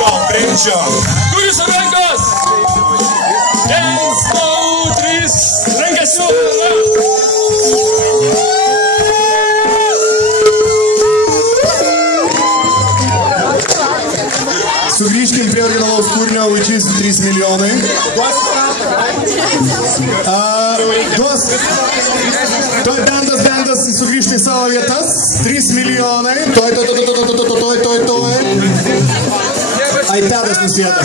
Gal brėžio. Kur jūsų rankos? 1, 2, 3. Rankas jų. Sugrįžkim prie originalaus kūrinio Which 3 milijonai. Tuoj bendas sugrįžti į savo vietas. 3 milijonai. Tuoj. iPadas nusėda.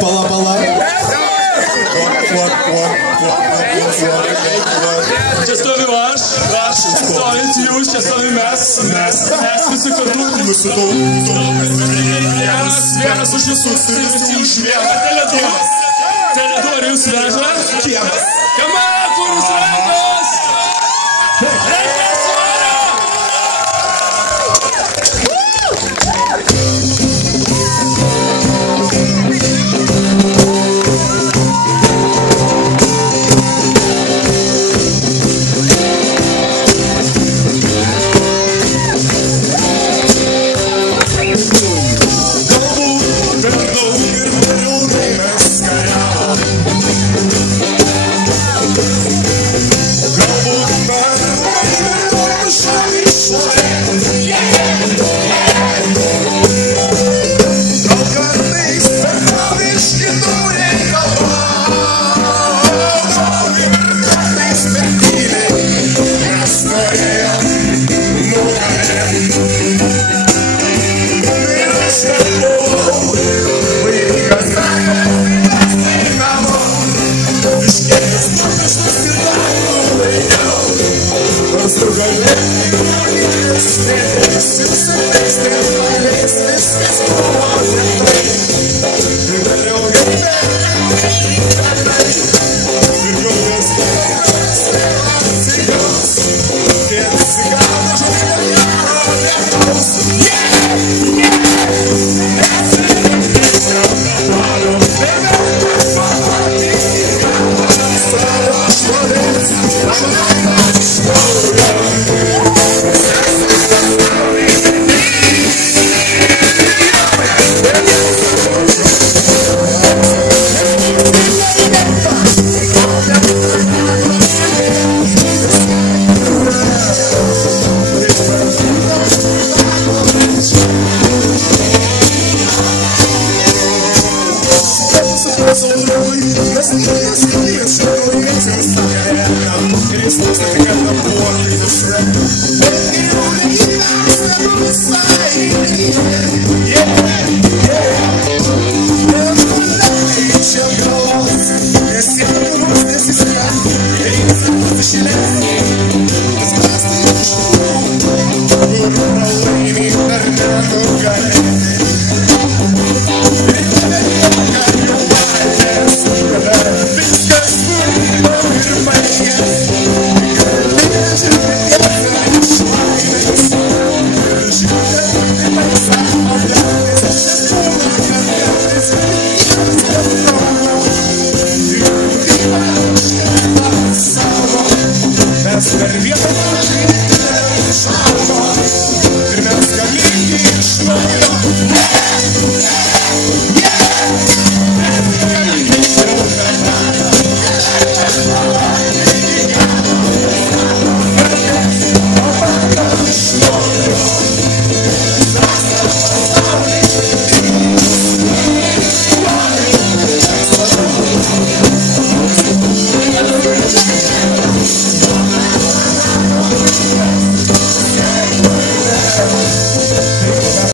Pala. Čia stovim aš, stovit jūs, čia stovim mes visi kartu. Mūsų daug. Vienas už visus ir visi už vieną. Teledu, ar jūs veža? Kiemas. Kama, kur jūs rankos? Rankas svorio! Yeah.